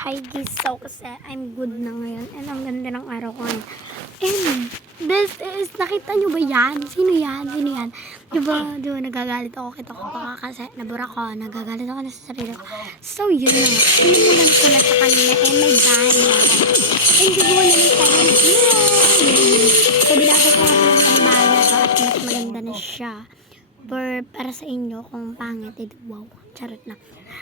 Hi guys, so kasi I'm good na ngayon and ang ganda ng araw ko ngayon. And this is, nakita nyo ba yan? Sino yan? Sino yan? Diba nagagalit ako kita ko baka kasi nabura ko, nagagalit ako na sa sarili ko. So yun na nga, sinimulan ko na sa kanila and may bahay na ako. And hindi ko naman tayo, so binasa ko nga pala ng bahay na to at mas maganda na siya. Para sa inyo, kung pangit, wow, charot lang.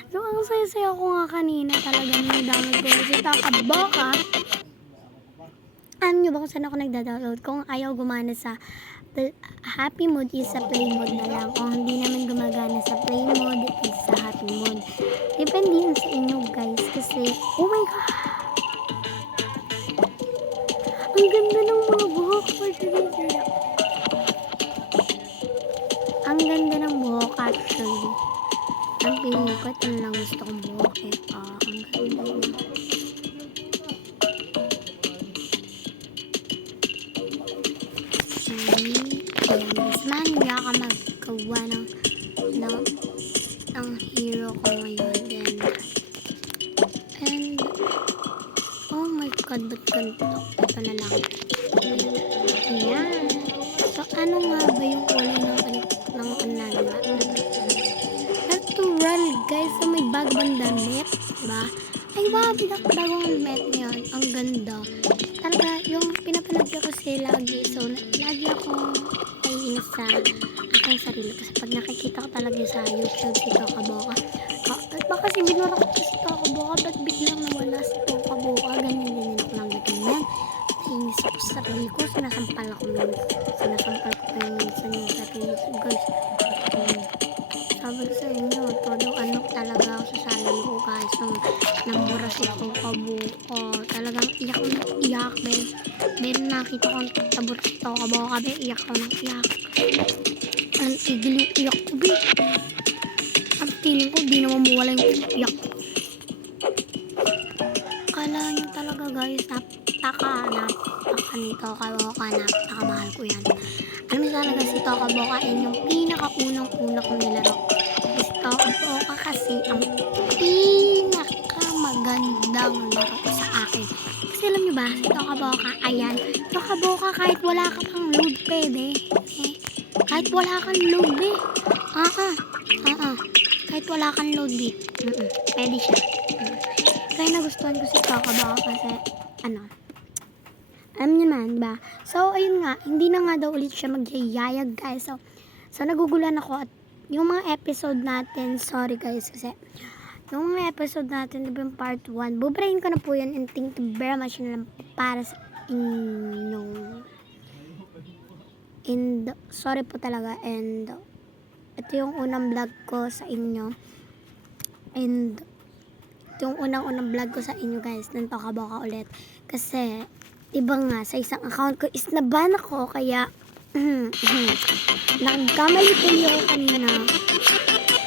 So, ang saya-saya ko nga kanina talaga may download ko si Takaboka. Alam nyo ba kung saan ako nagda-download? Kung ayaw gumana sa happy mode is sa play mode na lang. Kung hindi naman gumagana sa play mode is sa happy mode. Depende yun sa inyo guys. Kasi, oh my god! Ang ganda ng mga buhok ko. Ang ganda ng buhok actually. Ang piling ko, ito lang gusto kong buhok eh. Ang ganda yun. Ayan, samahan niya ka magkawa ng hero ko ngayon. And, oh my god, ba't ganito? Ito na lang. Ayan. So, ano nga ba yung kulay ng kanala? Natural, guys. So, may bagong damit, diba? Ay, wow, bagong damit ngayon. Ang ganda. Talaga, yung pinapanood ko kasi lagi. So, lagi ako naiinis sa aking sarili. Kasi pag nakikita ko talaga sa YouTube, si Takaboka. Baka kasi binura ko si Takaboka, ba't biglang nawala si Takaboka? Ganyan ako lang ganyan. Naiinis ako sa sarili ko. Sinasampal ko pa yung minsan yung sarili ko, guys. Sabi ko sa inyo, todo ano talaga ako sa salon ko guys. Nang mura si Takaboka. Talagang iyak na iyak, Ben nakita ko tabura si Takaboka, iyak ko ng iyak. Ang tigil yung iyak ko, ang feeling ko, di naman mawala yung iyak ko. Kala nyo talaga guys, napaka ni Takaboka, napakamahal ko yan. Alam mo talaga si Takaboka ay yung pinakaunang-una kong nilaro. Si Takaboka kasi ang pinakamagandang laro sa akin. Kasi alam nyo ba, si Takaboka, ayan, Takaboka kahit wala ka pang load pwede. Kahit wala kang load kahit wala kang load pwede siya. Kaya nagustuhan ko si Takaboka kasi, alam niyo man, diba? So, ayun nga, hindi na nga daw ulit siya magyayayag, guys. So nagugulan ako at yung mga episode natin, sorry guys, kasi yung mga episode natin, diba yung part 1, bubrain ko na po yan and thank you very much na lang para sa inyo. And, sorry po talaga, and ito yung unang vlog ko sa inyo. And, ito yung unang vlog ko sa inyo, guys, ng Takaboka ulit. Kasi, diba nga, sa isang account ko is naban ako, kaya nagkamali tuloy ako kanina.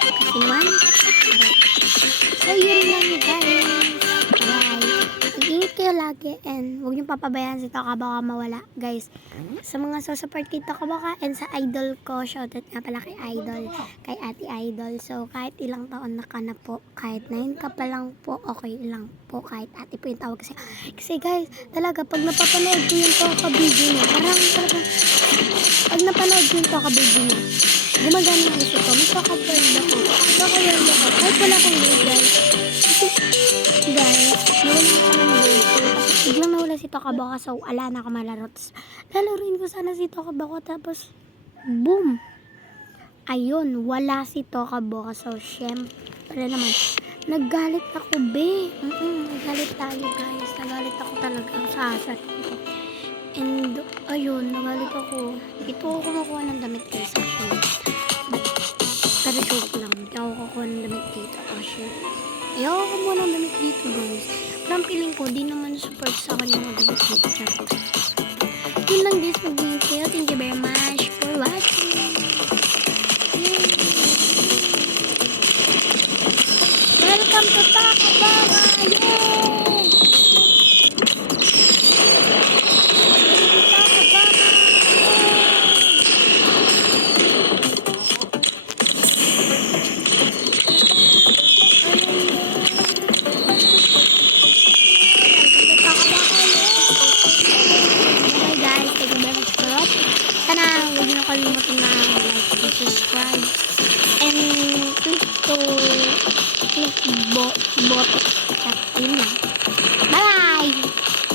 Kasi naman, so yun lang guys. Bye. Mag-ingat kayo lagi and huwag niyong papabayaan si Takaboka mawala, guys. Sa mga support kay Takaboka and sa idol ko, shoutout nga pala kay Idol, kay Ate Idol. So kahit ilang taon na ka na po, kahit 9 ka pa lang po, okay lang po, kahit ate po yung tawag kasi guys, talaga pag napapanood ko yung Taka-video niya, parang pag napanood ko yung Taka-video niya, gumagana ang isip ko, magkaka-world ako, kahit wala kang load guys. Kasi guys, biglang nawala si Takaboka, so ala na ako malaro. Lalaruin ko sana si Takaboka, tapos boom, ayun, wala si Takaboka. So syempre naman, naggalit ako naggalit tayo guys, nagalit ako talaga sa sarili ko. And ayun, nagalit ako. Ito ako kumukuha ng damit guys, actually. Pero joke lang, hindi ako kukuha ng damit dito actually. Ayaw ako muna ng damit dito guys. Parang feeling ko, di naman support sa akin yung mga damit dito. Yun lang guys, mag-ingat kayo. Thank you very much for watching. Welcome to Takaboka! kakalimutan na like and subscribe. And click button at yun lang. Bye!